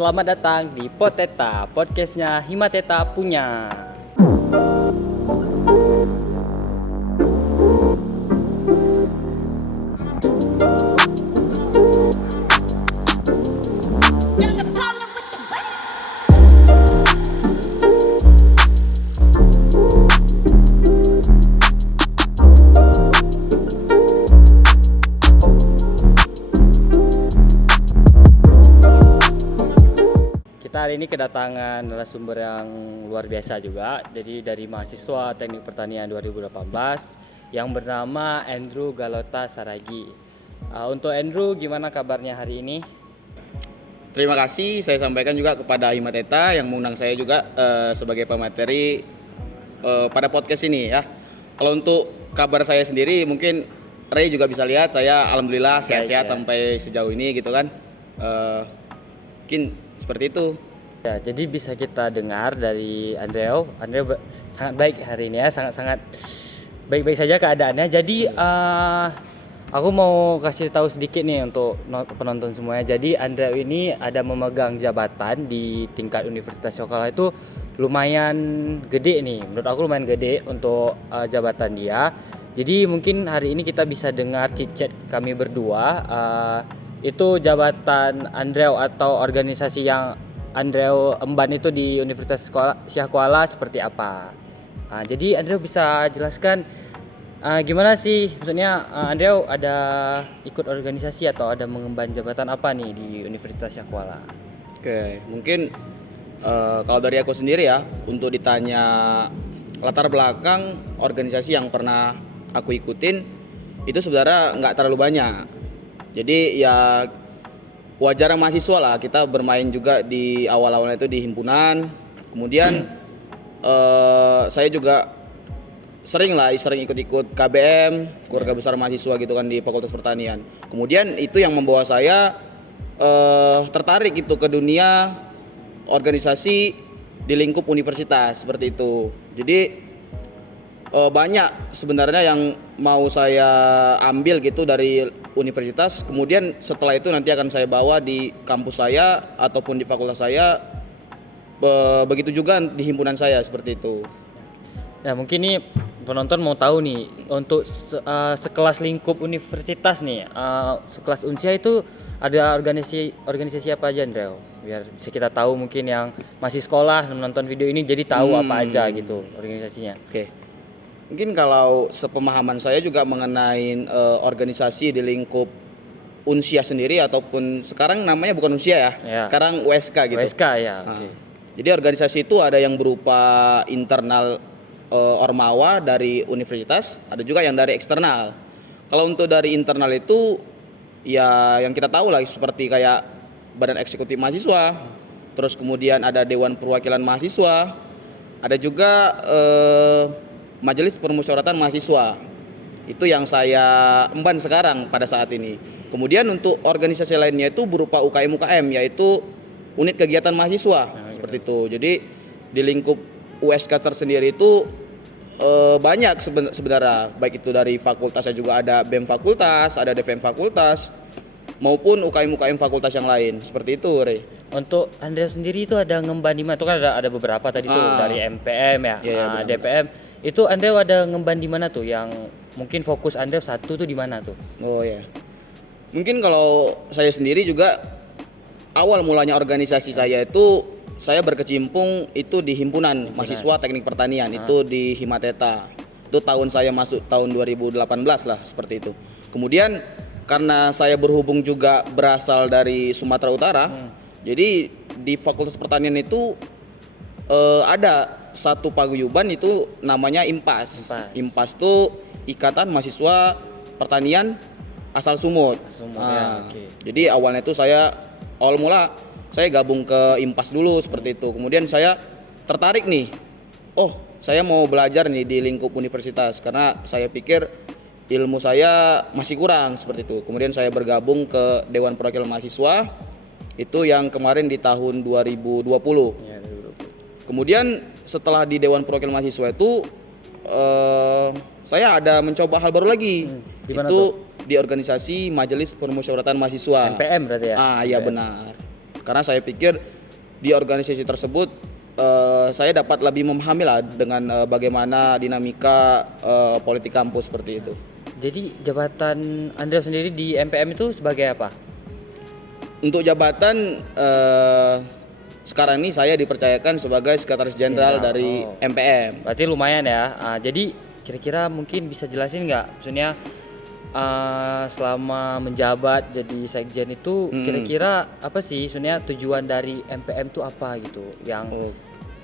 Selamat datang di Poteta, podcastnya Himateta punya. Kita hari ini kedatangan narasumber yang luar biasa juga. Jadi dari mahasiswa Teknik Pertanian 2018 yang bernama Andrew Galota Saragi. Untuk Andrew, gimana kabarnya hari ini? Terima kasih saya sampaikan juga kepada Himateta yang mengundang saya juga sebagai pemateri pada podcast ini ya. Kalau untuk kabar saya sendiri mungkin Ray juga bisa lihat saya alhamdulillah sehat-sehat sampai sejauh ini gitu kan. Mungkin seperti itu. Ya, jadi bisa kita dengar dari Andrew sangat baik hari ini ya, sangat baik-baik saja keadaannya. Jadi aku mau kasih tahu sedikit nih untuk penonton semuanya. Jadi Andrew ini ada memegang jabatan di tingkat Universitas Syahkuala itu lumayan gede nih. Menurut aku lumayan gede untuk jabatan dia. Jadi mungkin hari ini kita bisa dengar chit-chat kami berdua. Itu jabatan Andrew atau organisasi yang Andrew emban itu di Universitas Syahkuala seperti apa? Jadi Andrew bisa jelaskan gimana sih, maksudnya Andrew ada ikut organisasi atau ada mengemban jabatan apa nih di Universitas Syahkuala? Oke, mungkin kalau dari aku sendiri ya, untuk ditanya latar belakang organisasi yang pernah aku ikutin itu sebenarnya nggak terlalu banyak. Jadi ya wajar mahasiswa lah, kita bermain juga di awal-awalnya itu di himpunan. Kemudian saya juga sering ikut-ikut KBM, keluarga besar mahasiswa gitu kan di Fakultas Pertanian. Kemudian itu yang membawa saya tertarik gitu ke dunia organisasi di lingkup universitas seperti itu. Jadi banyak sebenarnya yang mau saya ambil gitu dari universitas, kemudian setelah itu nanti akan saya bawa di kampus saya ataupun di fakultas saya, begitu juga di himpunan saya seperti itu. Ya mungkin nih penonton mau tahu nih untuk sekelas lingkup universitas nih, sekelas Unsia itu ada organisasi apa aja, Andrew? Biar bisa kita tahu, mungkin yang masih sekolah menonton video ini jadi tahu apa aja gitu organisasinya. Oke. Mungkin kalau sepemahaman saya juga mengenai organisasi di lingkup Unsia sendiri, ataupun sekarang namanya bukan Unsia ya. Sekarang USK gitu. USK ya. Okay. Jadi organisasi itu ada yang berupa internal ormawa dari universitas, ada juga yang dari eksternal. Kalau untuk dari internal itu ya yang kita tahu lah, seperti kayak Badan Eksekutif Mahasiswa, terus kemudian ada Dewan Perwakilan Mahasiswa, ada juga Majelis Permusyawaratan Mahasiswa. Itu yang saya emban sekarang pada saat ini. Kemudian untuk organisasi lainnya itu berupa UKM, yaitu unit kegiatan mahasiswa seperti itu. Jadi di lingkup USK tersendiri itu banyak sebenarnya, baik itu dari fakultasnya juga ada BEM fakultas, ada DVM fakultas, maupun UKM fakultas yang lain seperti itu, Rey. Untuk Andrea sendiri itu ada ngemban di mana? Itu kan ada beberapa tadi tuh dari MPM ya, DPM. Itu Andrea ada ngemban di mana tuh? Yang mungkin fokus Andrea satu tuh di mana tuh? Oh ya. Mungkin kalau saya sendiri juga awal mulanya organisasi saya itu saya berkecimpung itu di himpunan mahasiswa Teknik Pertanian, itu di Himateta. Itu tahun saya masuk tahun 2018 lah seperti itu. Kemudian karena saya berhubung juga berasal dari Sumatera Utara, jadi di Fakultas Pertanian itu ada satu paguyuban itu namanya IMPAS. IMPAS itu Ikatan Mahasiswa Pertanian Asal Sumut. Jadi awalnya itu awal mula saya gabung ke IMPAS dulu seperti itu. Kemudian saya tertarik nih, saya mau belajar nih di lingkup universitas karena saya pikir ilmu saya masih kurang seperti itu. Kemudian saya bergabung ke Dewan Perwakilan Mahasiswa, itu yang kemarin di tahun 2020. Kemudian setelah di Dewan Perwakilan Mahasiswa itu saya ada mencoba hal baru lagi. Itu tuh? Di organisasi Majelis Permusyawaratan Mahasiswa. MPM berarti ya? Iya benar. Karena saya pikir di organisasi tersebut saya dapat lebih memahami lah dengan bagaimana dinamika politik kampus seperti itu. Jadi jabatan Andrew sendiri di MPM itu sebagai apa? Untuk jabatan sekarang ini saya dipercayakan sebagai sekretaris jenderal dari MPM. Berarti lumayan ya. Jadi kira-kira mungkin bisa jelasin nggak, maksudnya selama menjabat jadi sekjen itu kira-kira apa sih sebenarnya tujuan dari MPM itu apa gitu, yang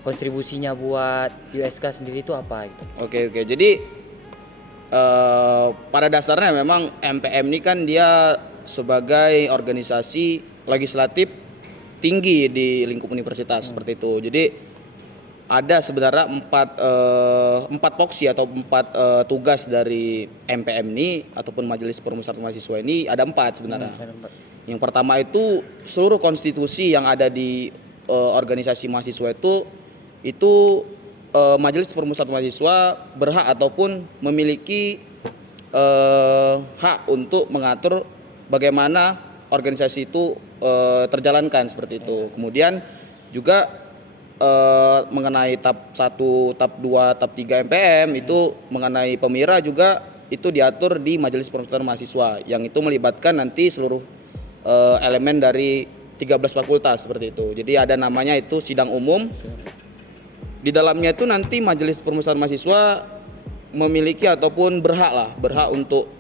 kontribusinya buat USK sendiri itu apa gitu? Oke. Jadi pada dasarnya memang MPM ini kan dia sebagai organisasi legislatif tinggi di lingkup universitas seperti itu. Jadi ada sebenarnya empat poksi atau empat tugas dari MPM ini ataupun Majelis Permusyawaratan Mahasiswa ini, ada 4 sebenarnya. Yang pertama itu seluruh konstitusi yang ada di organisasi mahasiswa itu Majelis Permusyawaratan Mahasiswa berhak ataupun memiliki hak untuk mengatur bagaimana organisasi itu terjalankan seperti itu. Kemudian juga mengenai tab 1, tab 2, tab 3 MPM itu mengenai pemira juga itu diatur di Majelis Permusyawaratan Mahasiswa yang itu melibatkan nanti seluruh elemen dari 13 fakultas seperti itu. Jadi ada namanya itu sidang umum. Di dalamnya itu nanti Majelis Permusyawaratan Mahasiswa memiliki ataupun berhak untuk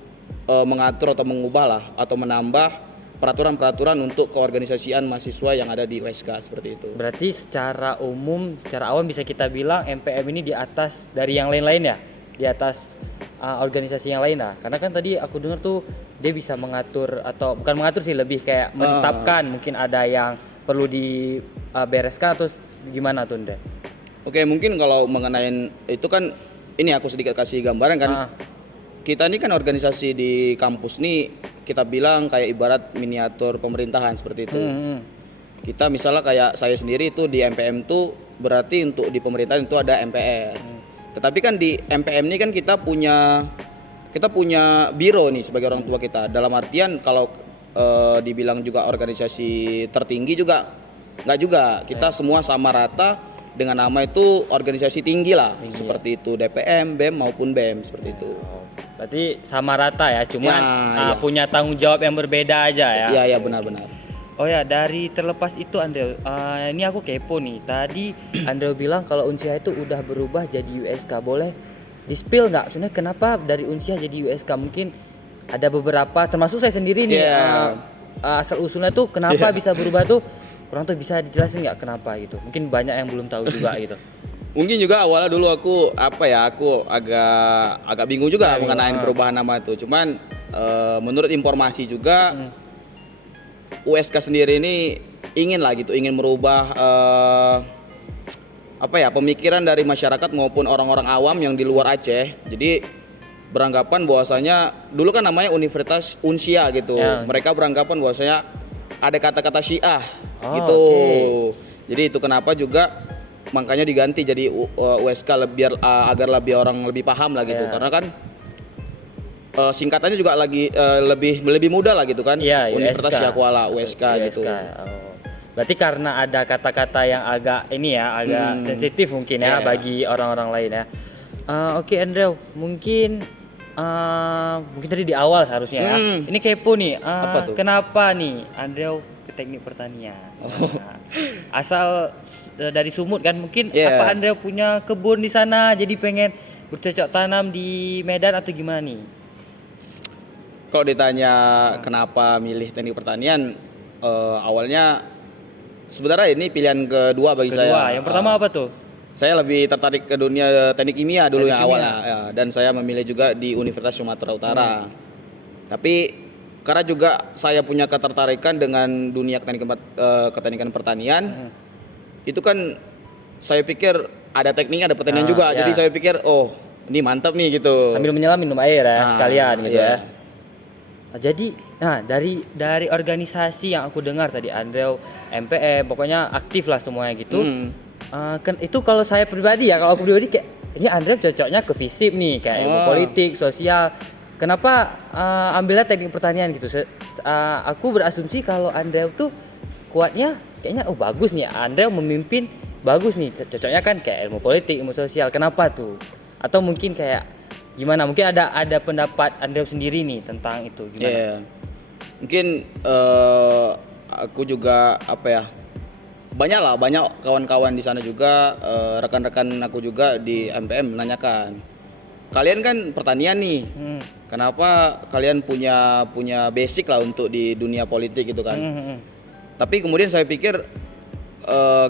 mengatur atau mengubah lah atau menambah peraturan-peraturan untuk keorganisasian mahasiswa yang ada di USK seperti itu. Berarti secara umum, secara awam bisa kita bilang MPM ini di atas dari yang lain-lain ya? Di atas organisasi yang lain lah. Karena kan tadi aku dengar tuh dia bisa mengatur, atau bukan mengatur sih, lebih kayak menetapkan mungkin ada yang perlu dibereskan atau gimana tuh Ndre? Oke, mungkin kalau mengenai itu kan ini aku sedikit kasih gambaran kan. Kita ini kan organisasi di kampus nih kita bilang kayak ibarat miniatur pemerintahan seperti itu. Kita misalnya kayak saya sendiri itu di MPM tuh berarti untuk di pemerintahan itu ada MPR. Tetapi kan di MPM ini kan kita punya biro nih sebagai orang tua kita. Dalam artian kalau dibilang juga organisasi tertinggi juga nggak juga. Kita semua sama rata dengan nama itu organisasi tinggi lah. Seperti itu DPM, BEM maupun BEM seperti itu. Berarti sama rata ya, cuman punya tanggung jawab yang berbeda aja ya. Iya benar-benar. Oh ya, dari terlepas itu Andrew, ini aku kepo nih. Tadi Andrew bilang kalau Unsia itu udah berubah jadi USK. Boleh di-spill nggak? Sebenarnya kenapa dari Unsia jadi USK? Mungkin ada beberapa, termasuk saya sendiri nih, asal usulnya tuh kenapa bisa berubah tuh, kurang tuh bisa dijelasin nggak kenapa gitu? Mungkin banyak yang belum tahu juga gitu. Mungkin juga awalnya dulu aku agak bingung juga mengenai perubahan nama itu. Cuman menurut informasi juga USK sendiri ini ingin merubah pemikiran dari masyarakat maupun orang-orang awam yang di luar Aceh. Jadi beranggapan bahwasanya dulu kan namanya Universitas Unsia gitu. Mereka beranggapan bahwasanya ada kata-kata Syiah gitu. Jadi itu kenapa juga makanya diganti jadi USK agar orang lebih paham lah gitu. Karena kan singkatannya juga lebih mudah lah gitu kan. Universitas Syakuala USK gitu. Berarti karena ada kata-kata yang agak sensitif mungkin ya bagi orang-orang lain ya. Oke Andrew, mungkin tadi di awal seharusnya ya. Ini kepo nih. Kenapa nih Andrew ke teknik pertanian? Asal dari Sumut kan mungkin. Apa Andrew punya kebun di sana jadi pengen bercocok tanam di Medan atau gimana nih? Kalau ditanya kenapa milih teknik pertanian, awalnya sebenarnya ini pilihan kedua bagi saya. Yang pertama apa tuh? Saya lebih tertarik ke dunia teknik kimia dulu yang awalnya dan saya memilih juga di Universitas Sumatera Utara. Tapi karena juga saya punya ketertarikan dengan dunia keteknikan pertanian, itu kan saya pikir ada tekniknya, ada pertanian juga. Jadi saya pikir ini mantap nih gitu. Sambil menyelam minum air ya sekalian gitu ya. Jadi dari organisasi yang aku dengar tadi Andrew, MPM, pokoknya aktif lah semuanya gitu. Itu kalau saya pribadi ya, kalau aku pribadi kayak ini Andrew cocoknya ke FISIP nih, kayak ilmu politik, sosial. Kenapa ambilnya teknik pertanian gitu? Aku berasumsi kalau Andrew tuh kuatnya kayaknya bagus nih Andrew memimpin, bagus nih, cocoknya kan kayak ilmu politik, ilmu sosial. Kenapa tuh? Atau mungkin kayak gimana? Mungkin ada pendapat Andrew sendiri nih tentang itu gimana? Iya. Mungkin aku juga apa ya, banyak kawan-kawan di sana juga, rekan-rekan aku juga di MPM menanyakan, kalian kan pertanian nih, kenapa kalian punya basic lah untuk di dunia politik gitu kan. Tapi kemudian saya pikir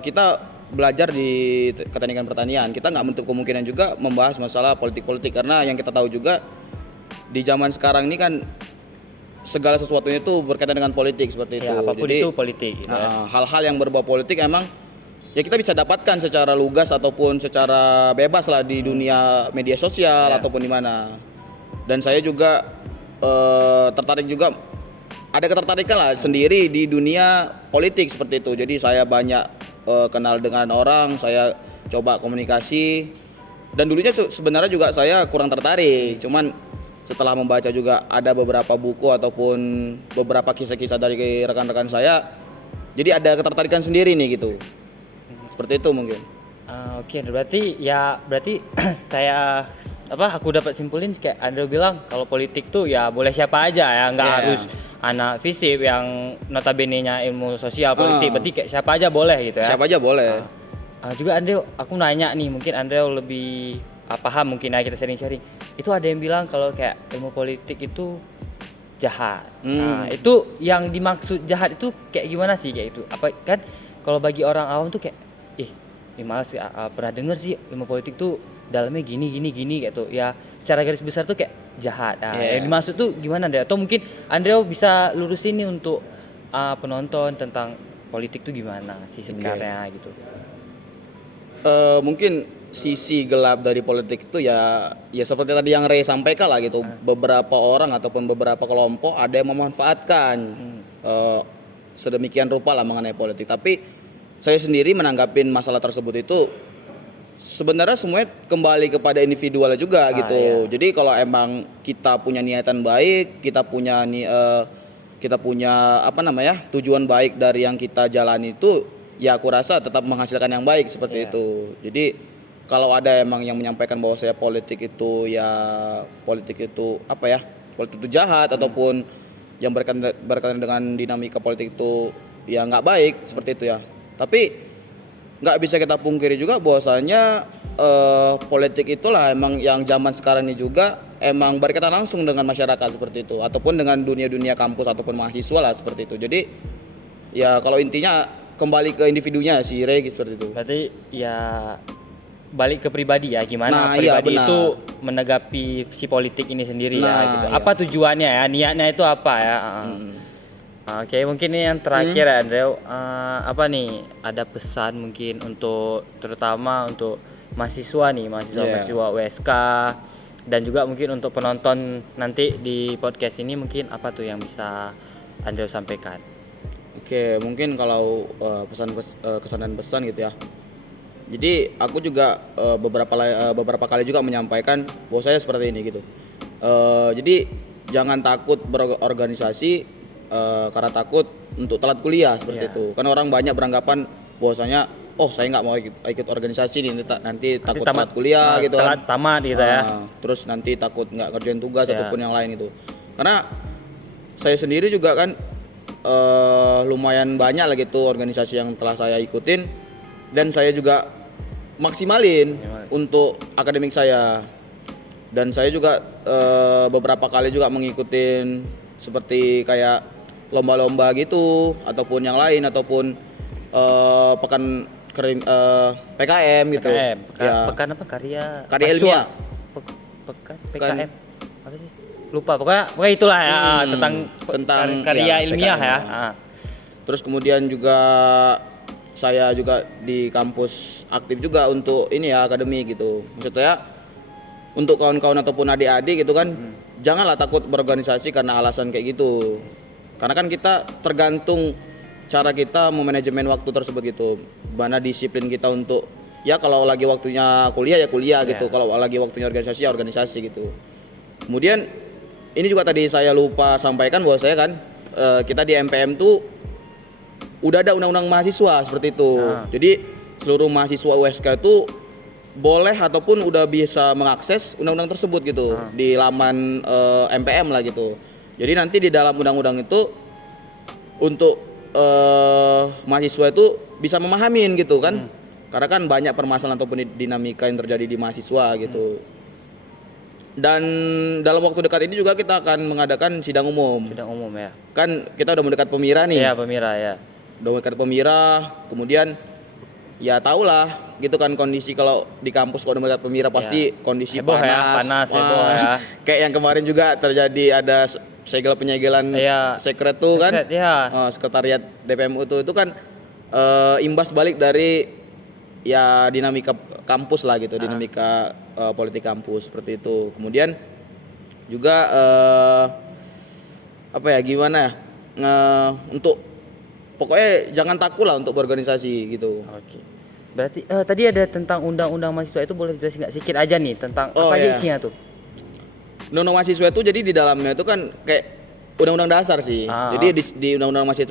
kita belajar di keteknikan pertanian, kita nggak menutup kemungkinan juga membahas masalah politik-politik, karena yang kita tahu juga di zaman sekarang ini kan segala sesuatunya itu berkaitan dengan politik seperti itu. Ya, apapun jadi itu politik gitu ya. hal-hal yang berbau politik emang ya kita bisa dapatkan secara lugas ataupun secara bebas lah di dunia media sosial ataupun di mana. Dan saya juga tertarik juga, ada ketertarikan lah sendiri di dunia politik seperti itu. Jadi saya banyak kenal dengan orang, saya coba komunikasi, dan dulunya sebenarnya juga saya kurang tertarik, cuman setelah membaca juga ada beberapa buku ataupun beberapa kisah-kisah dari rekan-rekan saya, jadi ada ketertarikan sendiri nih gitu. Seperti itu mungkin. Oke, berarti saya aku dapat simpulin kayak Andrew bilang kalau politik tuh ya boleh siapa aja ya, nggak harus anak FISIP yang notabene-nya ilmu sosial politik, berarti kayak siapa aja boleh gitu ya. Siapa aja boleh. Juga Andrew, aku nanya nih, mungkin Andrew lebih paham mungkin ya, kita sharing-sharing. Itu ada yang bilang kalau kayak ilmu politik itu jahat. Nah, itu yang dimaksud jahat itu kayak gimana sih kayak itu? Apa kan kalau bagi orang awam tuh kayak malas sih, pernah denger sih ilmu politik tuh dalamnya gini gitu. Ya secara garis besar tuh kayak jahat. Yang dimaksud tuh gimana deh? Atau mungkin Andrew bisa lurusin nih untuk penonton tentang politik tuh gimana sih sebenarnya gitu. Mungkin sisi gelap dari politik itu ya seperti tadi yang Ray sampaikan lah gitu. Beberapa orang ataupun beberapa kelompok ada yang memanfaatkan sedemikian rupa lah mengenai politik. Tapi saya sendiri menanggapin masalah tersebut itu sebenarnya semuanya kembali kepada individualnya juga gitu. Jadi kalau emang kita punya niatan baik, kita punya tujuan baik dari yang kita jalani itu, ya aku rasa tetap menghasilkan yang baik seperti itu. Jadi kalau ada emang yang menyampaikan bahwa saya politik itu jahat ataupun yang berkaitan dengan dinamika politik itu ya nggak baik seperti itu ya. Tapi nggak bisa kita pungkiri juga bahwasanya politik itulah emang yang zaman sekarang ini juga emang berkaitan langsung dengan masyarakat seperti itu, ataupun dengan dunia kampus ataupun mahasiswa lah seperti itu. Jadi ya kalau intinya kembali ke individunya si Rey seperti itu. Berarti ya balik ke pribadi ya, gimana pribadi itu menanggapi si politik ini sendiri ya gitu. Apa tujuannya ya, niatnya itu apa ya. Oke, mungkin ini yang terakhir ya Andrew. Apa nih, ada pesan mungkin untuk terutama untuk mahasiswa USK, dan juga mungkin untuk penonton nanti di podcast ini, mungkin apa tuh yang bisa Andrew sampaikan? Oke, mungkin kalau kesan dan pesan gitu ya. Jadi aku juga beberapa kali juga menyampaikan bahwa saya seperti ini gitu. Jadi jangan takut berorganisasi karena takut untuk telat kuliah seperti itu. Karena orang banyak beranggapan bahwasanya saya nggak mau ikut organisasi nih, nanti takut telat kuliah gitu kan. Tamat gitu ya. Terus nanti takut nggak kerjain tugas ataupun yang lain itu. Karena saya sendiri juga kan lumayan banyak lah gitu organisasi yang telah saya ikutin, dan saya juga maksimalin untuk akademik saya. Dan saya juga beberapa kali juga mengikutin seperti kayak lomba-lomba gitu ataupun yang lain, ataupun pekan PKM gitu. Pekan apa, karya ilmiah. Pekan PKM. Apa sih? Lupa, pokoknya itulah ya, tentang karya ilmiah PKM, ya. Terus kemudian juga saya juga di kampus aktif juga untuk ini ya, akademi gitu. Maksudnya untuk kawan-kawan ataupun adik-adik gitu kan, janganlah takut berorganisasi karena alasan kayak gitu. Karena kan kita tergantung cara kita memanajemen waktu tersebut gitu. Mana disiplin kita untuk ya kalau lagi waktunya kuliah ya kuliah gitu. Kalau lagi waktunya organisasi ya organisasi gitu. Kemudian ini juga tadi saya lupa sampaikan bahwa saya kan kita di MPM tuh udah ada undang-undang mahasiswa seperti itu. Jadi seluruh mahasiswa USK itu boleh ataupun udah bisa mengakses undang-undang tersebut gitu di laman MPM lah gitu. Jadi nanti di dalam undang-undang itu untuk mahasiswa itu bisa memahamin gitu kan. Karena kan banyak permasalahan ataupun dinamika yang terjadi di mahasiswa gitu. Dan dalam waktu dekat ini juga kita akan mengadakan sidang umum. Sidang umum ya. Kan kita udah mendekat pemira nih. Iya, Pemira ya. Udah mendekat pemira, kemudian ya tahulah gitu kan kondisi kalau di kampus kalau udah mendekat pemira pasti kondisi Heboh panas. heboh ya. Kayak yang kemarin juga terjadi ada segel-penyegelan sekret tuh kan. Sekretariat DPMU itu kan imbas balik dari ya dinamika kampus lah gitu, dinamika politik kampus seperti itu. Kemudian juga apa ya gimana untuk pokoknya jangan takut lah untuk berorganisasi gitu. Oke. Berarti tadi ada tentang undang-undang mahasiswa itu, boleh dijelasin nggak sedikit aja nih tentang apa aja isinya tuh? Undang-undang mahasiswa itu jadi di dalamnya itu kan kayak undang-undang dasar sih. Jadi di undang-undang mahasiswa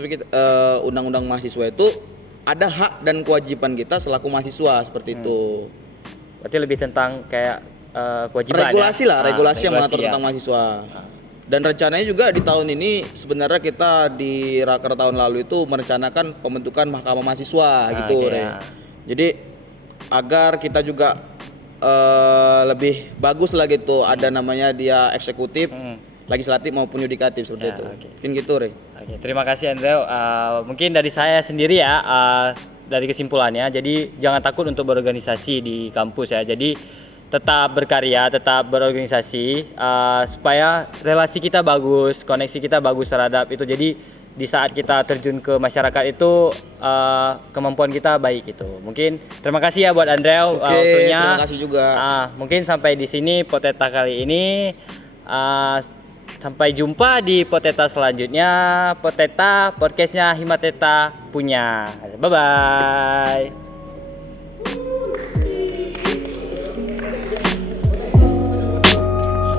undang-undang mahasiswa itu ada hak dan kewajiban kita selaku mahasiswa seperti itu. Berarti lebih tentang kayak kewajiban regulasi ya? regulasi yang mengatur tentang mahasiswa. Dan rencananya juga di tahun ini sebenarnya kita di Raker tahun lalu itu merencanakan pembentukan mahkamah mahasiswa gitu, Jadi agar kita juga lebih bagus lah gitu, ada namanya dia eksekutif, legislatif maupun yudikatif seperti itu. Mungkin gitu, Re. Oke, terima kasih Andrew. Mungkin dari saya sendiri ya, dari kesimpulannya, jadi jangan takut untuk berorganisasi di kampus ya. Jadi tetap berkarya, tetap berorganisasi supaya relasi kita bagus, koneksi kita bagus terhadap itu. Jadi di saat kita terjun ke masyarakat itu kemampuan kita baik itu. Mungkin terima kasih ya buat Andrew waktunya. Terima kasih juga. Mungkin sampai di sini Poteta kali ini. Sampai jumpa di Poteta selanjutnya. Poteta podcastnya Himateta punya. Bye bye.